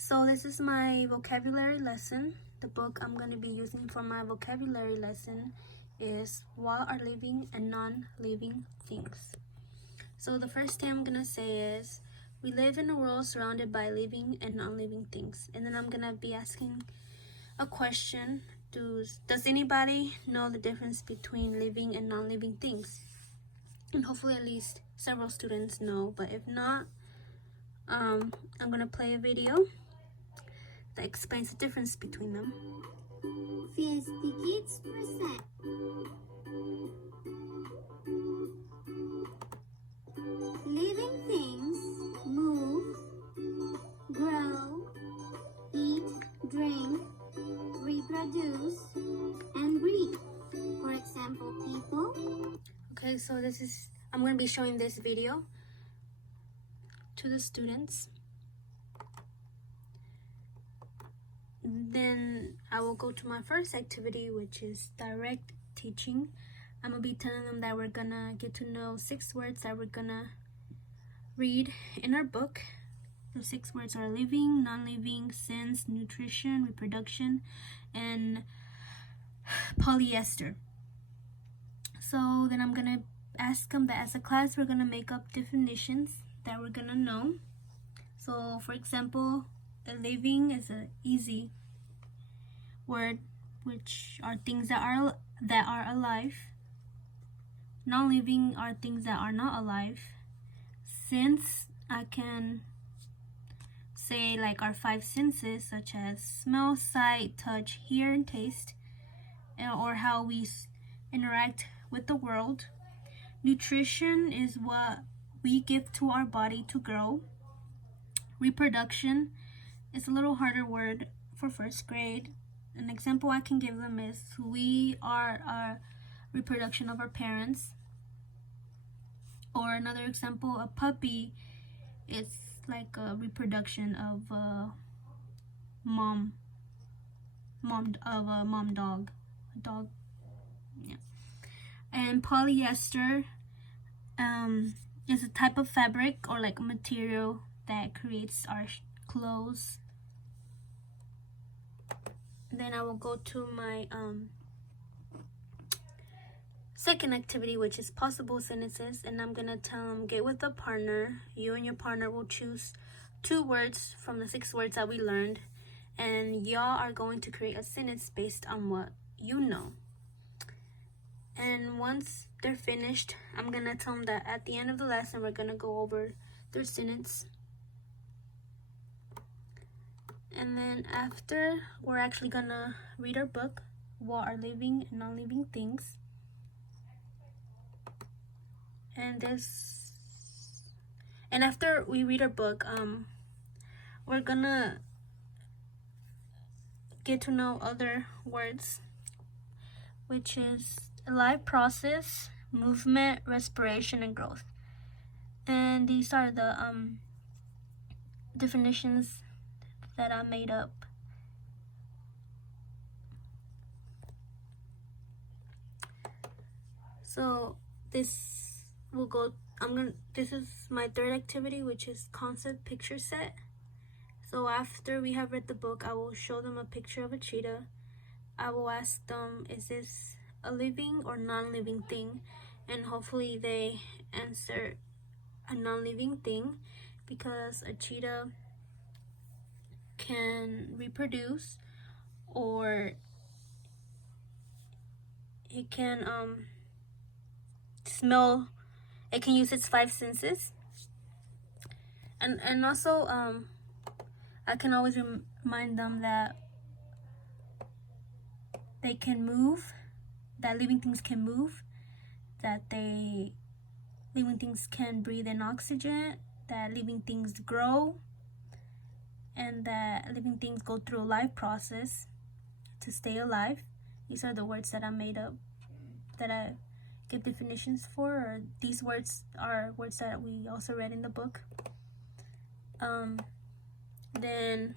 So this is my vocabulary lesson. The book I'm going to be using for my vocabulary lesson is What Are Living and Non-Living Things. So the first thing I'm going to say is, we live in a world surrounded by living and non-living things. And then I'm going to be asking a question. Does anybody know the difference between living and non-living things? And hopefully at least several students know, but if not, I'm going to play a video that explains the difference between them. 50 kids present. Living things move, grow, eat, drink, reproduce, and breathe. For example, people. Okay, so I'm going to be showing this video to the students. Then I will go to my first activity, which is direct teaching. I'm going to be telling them that we're going to get to know 6 words that we're going to read in our book. The 6 words are living, non-living, sense, nutrition, reproduction, and polyester. So then I'm going to ask them that as a class we're going to make up definitions that we're going to know. So for example, living is an easy word, which are things that are alive. Non-living are things that are not alive. Sense, I can say like our 5 senses, such as smell, sight, touch, hear, and taste, or how we interact with the world. Nutrition is what we give to our body to grow. Reproduction is a little harder word for first grade. An example I can give them is we are our reproduction of our parents. Or another example, a puppy is like a reproduction of a mom dog, a dog. Yeah. And polyester is a type of fabric or like a material that creates our clothes. Then I will go to my second activity, which is possible sentences, and I'm gonna tell them, get with a partner. You and your partner will choose 2 words from the 6 words that we learned, and y'all are going to create a sentence based on what you know. And once they're finished, I'm gonna tell them that at the end of the lesson we're gonna go over their sentence. And then after, we're actually gonna read our book, What Are Living and Non-Living Things. And after we read our book, we're gonna get to know other words, which is life process, movement, respiration, and growth. And these are the definitions that I made up. So this is my 3rd activity, which is concept picture set. So after we have read the book, I will show them a picture of a cheetah. I will ask them, is this a living or non-living thing? And hopefully they answer a non-living thing, because a cheetah can reproduce, or it can smell. It can use its 5 senses. And also I can always remind them that they can move, that living things can move, that living things can breathe in oxygen, that living things grow, and that living things go through a life process to stay alive. These are the words that I made up, that I give definitions for, or these words are words that we also read in the book. Then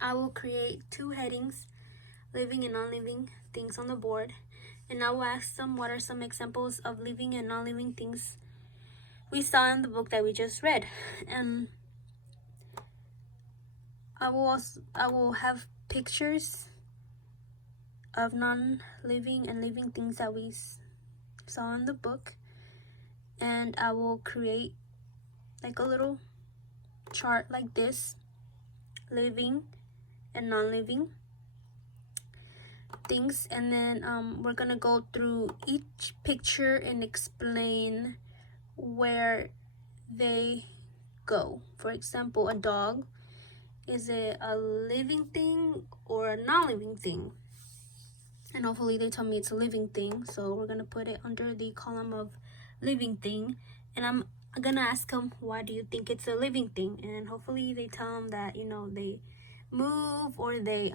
I will create 2 headings, living and non-living things, on the board, and I will ask them what are some examples of living and non-living things we saw in the book that we just read. I will have pictures of non-living and living things that we saw in the book, and I will create like a little chart like this, living and non-living things, and then we're gonna go through each picture and explain where they go. For example, a dog, is it a living thing or a non-living thing? And hopefully they tell me it's a living thing, so we're gonna put it under the column of living thing, and I'm gonna ask them, why do you think it's a living thing? And hopefully they tell them that, you know, they move, or they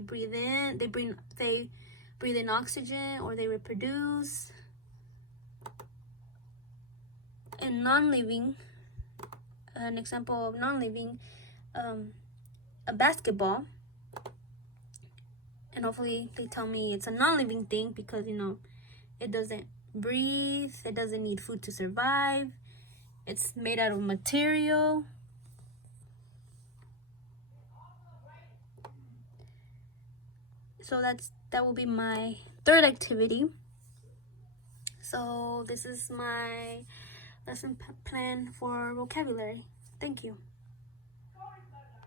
breathe in, they breathe in oxygen, or they reproduce. And non-living, an example of non-living, a basketball, and hopefully they tell me it's a non-living thing because, you know, it doesn't breathe, it doesn't need food to survive, it's made out of material. So that will be my third activity. So this is my lesson plan for vocabulary. Thank you.